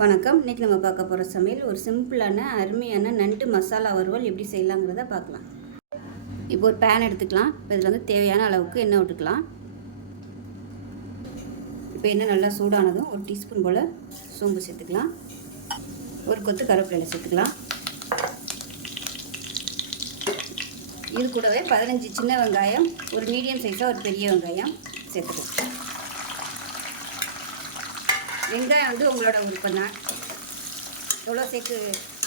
வணக்கம். இன்றைக்கி நம்ம பார்க்க போகிற சமையல் ஒரு சிம்பிளான அருமையான நண்டு மசாலா வறுவல் எப்படி செய்யலாங்கிறத பார்க்கலாம். இப்போ ஒரு பேன் எடுத்துக்கலாம். இப்போ இதில் வந்து தேவையான அளவுக்கு எண்ணெய் விட்டுக்கலாம். இப்போ எண்ணெய் நல்லா சூடானதும் ஒரு டீஸ்பூன் போல் சோம்பு சேர்த்துக்கலாம். ஒரு கொத்து கருவேப்பிலை சேர்த்துக்கலாம். இது கூடவே பதினஞ்சு சின்ன வெங்காயம் ஒரு மீடியம் சைஸாக ஒரு பெரிய வெங்காயம் சேர்த்துக்கலாம். வெங்காயம் வந்து உங்களோட விருப்பம் தான் எவ்வளோ சேர்க்கு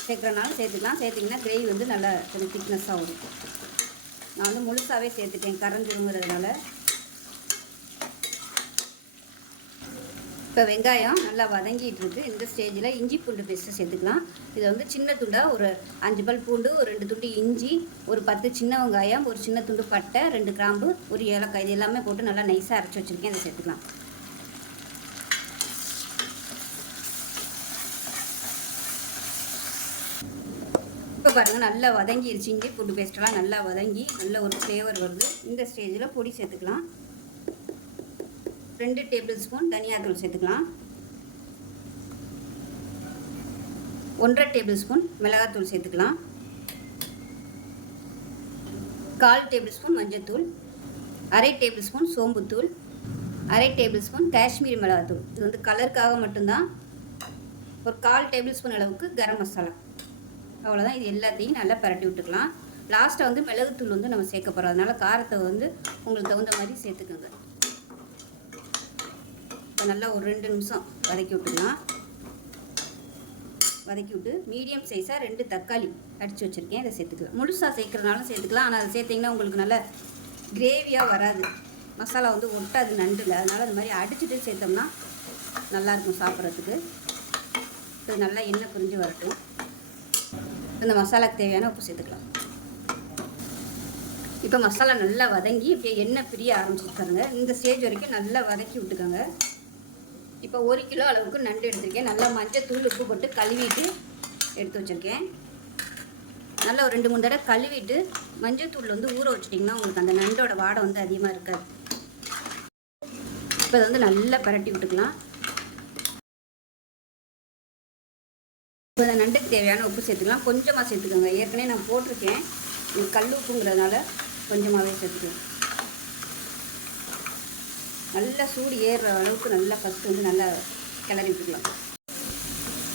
சேர்க்குறனாலும் சேர்த்துக்கலாம். சேர்த்திங்கன்னா கிரேவி வந்து நல்லா கொஞ்சம் திக்னஸ்ஸாக இருக்கும் நான் வந்து முழுசாகவே சேர்த்துட்டேன். கரைஞ்சிருங்கிறதுனால இப்போ வெங்காயம் நல்லா வதங்கிட்டு இருக்கு. இந்த ஸ்டேஜில் இஞ்சி பூண்டு பேஸ்ட்டு சேர்த்துக்கலாம். இதை வந்து சின்ன துண்டாக ஒரு அஞ்சு பல் பூண்டு ஒரு ரெண்டு துண்டு இஞ்சி ஒரு பத்து சின்ன வெங்காயம் ஒரு சின்ன துண்டு பட்டை ரெண்டு கிராம்பு ஒரு ஏலக்காய். இது எல்லாமே போட்டு நல்லா நைஸாக அரைச்சி வச்சுருக்கேன். இதை சேர்த்துக்கலாம். பாருங்கள் நல்லா வதங்கிருச்சு. இஞ்சி பூண்டு பேஸ்ட்டெல்லாம் நல்லா வதங்கி நல்ல ஒரு ஃப்ளேவர் வருது. இந்த ஸ்டேஜில் பொடி சேர்த்துக்கலாம். ரெண்டு டேபிள் ஸ்பூன் தனியாத்தூள் சேர்த்துக்கலாம். ஒன்றரை டேபிள் ஸ்பூன் மிளகாத்தூள் சேர்த்துக்கலாம். கால் டேபிள் ஸ்பூன் மஞ்சத்தூள். அரை டேபிள் ஸ்பூன் சோம்புத்தூள். அரை டேபிள் ஸ்பூன் காஷ்மீரி மிளகாத்தூள். இது வந்து கலருக்காக மட்டும்தான். ஒரு கால் டேபிள் ஸ்பூன் அளவுக்கு கரம் மசாலா. அவ்வளோதான் இது எல்லாத்தையும் நல்லா பரட்டி விட்டுக்கலாம். லாஸ்ட்டாக வந்து மிளகுத்தூள் வந்து நம்ம சேர்க்க போகிறோம் அதனால் காரத்தை வந்து உங்களுக்கு தகுந்த மாதிரி சேர்த்துக்கோங்க. இப்போ நல்லா ஒரு ரெண்டு நிமிஷம் வதக்கி விட்டுக்கலாம் வதக்கி விட்டு மீடியம் சைஸாக ரெண்டு தக்காளி அடித்து வச்சுருக்கேன். இதை சேர்த்துக்கலாம். முழுசாக சேர்க்குறதுனாலும் சேர்த்துக்கலாம். ஆனால் அதை சேர்த்திங்கன்னா உங்களுக்கு நல்ல கிரேவியாக வராது. மசாலா வந்து ஒட்டாது நண்டில். அதனால் அது மாதிரி அடிச்சுட்டு சேர்த்தோம்னா நல்லாயிருக்கும் சாப்பிட்றதுக்கு. இது நல்லா எண்ணெய் புரிஞ்சு வரட்டும். இந்த மசாலாக்கு தேவையான உப்பு சேர்த்துக்கலாம். இப்போ மசாலா நல்லா வதங்கி இப்படியே எண்ணெய் பிரிய ஆரம்பிச்சிருக்காங்க இந்த ஸ்டேஜ் வரைக்கும் நல்லா வதக்கி விட்டுக்கோங்க. இப்போ ஒரு கிலோ அளவுக்கு நண்டு எடுத்திருக்கேன். நல்லா மஞ்சள் தூள் உப்பு போட்டு கழுவிட்டு எடுத்து வச்சுருக்கேன். நல்லா ஒரு ரெண்டு மூணு தடவை கழுவிட்டு மஞ்சள் தூள் வந்து ஊற வச்சிட்டிங்கன்னா உங்களுக்கு அந்த நண்டோட வாடை வந்து அதிகமாக இருக்காது. இப்போ வந்து நல்லா பரட்டி விட்டுக்கலாம். தேவையான உப்பு சேர்த்துக்கலாம். கொஞ்சமாக சேர்த்துக்கோங்க. ஏற்கனவே நான் போட்டிருக்கேன். இது கல் உப்புங்கிறதுனால கொஞ்சமாகவே சேர்த்துக்கலாம் நல்லா சூடு ஏறுற அளவுக்கு நல்லா ஃபஸ்ட்டு வந்து நல்லா கிளறி விட்டுக்கலாம்.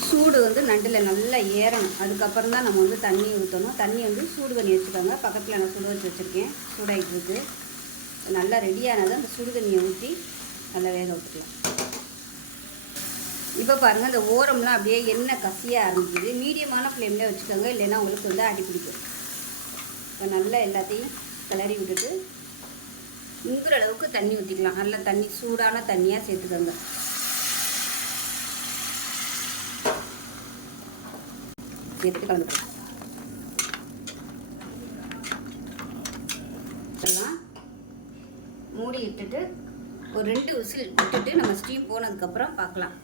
சூடு வந்து நண்டில் நல்லா ஏறணும். அதுக்கப்புறம் தான் நம்ம வந்து தண்ணி ஊற்றணும் தண்ணி வந்து சூடு பண்ணி வச்சுக்கோங்க. பக்கத்தில் நான் சுடு வச்சு வச்சுருக்கேன். சூடாகிட்டு இருக்குது நல்லா ரெடியானதை அந்த சுடு தண்ணியை ஊற்றி நல்லா வேக விட்டுக்கலாம். இப்போ பாருங்கள் இந்த ஓரம்லாம் அப்படியே எண்ணெய் கசிய ஆரம்பிக்குது. மீடியமான ஃப்ளேமில் வச்சுக்கோங்க. இல்லைன்னா உங்களுக்கு வந்து அடி பிடிக்கும். இப்போ நல்லா எல்லாத்தையும் கிளறி விட்டுட்டு முங்குற அளவுக்கு தண்ணி ஊற்றிக்கலாம் நல்லா தண்ணி சூடான தண்ணியாக சேர்த்துக்கோங்க. சேர்த்துட்டு கலந்துக்கலாம் மூடி இட்டுட்டு ஒரு ரெண்டு விசில் விட்டுட்டு நம்ம ஸ்டீம் போனதுக்கப்புறம் பார்க்கலாம்.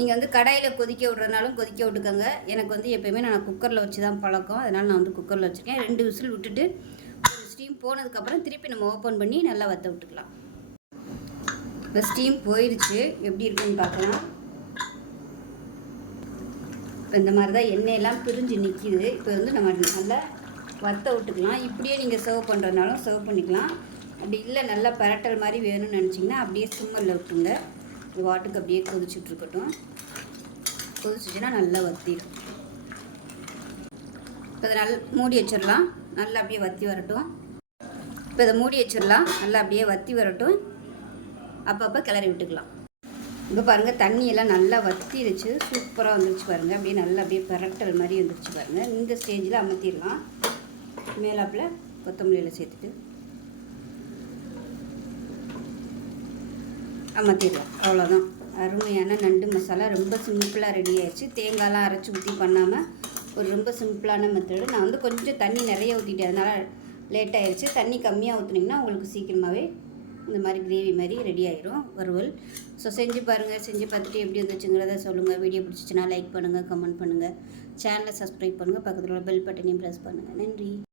நீங்கள் வந்து கடாயில் கொதிக்க விட்றதுனாலும் கொதிக்க விட்டுக்கோங்க. எனக்கு வந்து எப்போயுமே நான் குக்கரில் வச்சு தான் பழக்கம். அதனால் நான் வந்து குக்கரில் வச்சுருக்கேன். ரெண்டு விசில் விட்டுட்டு ஸ்டீம் போனதுக்கப்புறம் திருப்பி நம்ம ஓப்பன் பண்ணி நல்லா வற்ற விட்டுக்கலாம். இப்போ ஸ்டீம் போயிடுச்சு எப்படி இருக்குன்னு பார்க்கலாம். இப்போ இந்த மாதிரி தான் எண்ணெயெல்லாம் பிரிஞ்சு நிற்கிது இப்போ வந்து நம்ம நல்லா வற்ற விட்டுக்கலாம். இப்படியே நீங்கள் சர்வ் பண்ணுறதுனாலும் சர்வ் பண்ணிக்கலாம். அப்படி இல்லை நல்லா பரட்டல் மாதிரி வேணும்னு நினச்சிங்கன்னா அப்படியே சிம்மரில் விட்டுங்க வாட்டுக்கு அப்படியே கொதிச்சுட்ருக்கட்டும். கொதிச்சுச்சுன்னா நல்லா வத்திடும் இப்போ இதை நல் மூடி வச்சிடலாம். நல்லா அப்படியே வத்தி வரட்டும். இப்போ இதை மூடி வச்சிடலாம். நல்லா அப்படியே வத்தி வரட்டும். அப்பப்போ கிளறி விட்டுக்கலாம். இப்போ பாருங்கள் தண்ணியெல்லாம் நல்லா வத்திடுச்சு சூப்பராக வந்துருச்சு பாருங்கள் அப்படியே நல்லா அப்படியே பரட்டல் மாதிரி வந்துருச்சு பாருங்கள் இந்த ஸ்டேஜில் அமர்த்திடலாம் மேலாப்பில் கொத்தமல்லியில் சேர்த்துட்டு. அமர்த்திடலாம் அவ்வளோதான் அருமையான நண்டு மசாலா ரொம்ப சிம்பிளாக ரெடி ஆயிடுச்சு. தேங்காய்லாம் அரைச்சி ஊற்றி பண்ணாமல் ஒரு ரொம்ப சிம்பிளான மெத்தடு நான் வந்து கொஞ்சம் தண்ணி நிறைய ஊற்றிட்டேன் அதனால் லேட் ஆயிடுச்சு. தண்ணி கம்மியாக ஊற்றுனீங்கன்னா உங்களுக்கு சீக்கிரமாகவே இந்த மாதிரி கிரேவி மாதிரி ரெடி ஆயிரும் வறுவல். ஸோ செஞ்சு பாருங்கள் செஞ்சு பார்த்துட்டு எப்படி வந்துச்சுங்கிறத சொல்லுங்கள் வீடியோ பிடிச்சிச்சின்னா லைக் பண்ணுங்கள் கமெண்ட் பண்ணுங்கள் சேனலை சப்ஸ்கிரைப் பண்ணுங்கள் பக்கத்தில் உள்ள பெல் பட்டனையும் ப்ரெஸ் பண்ணுங்கள் நன்றி.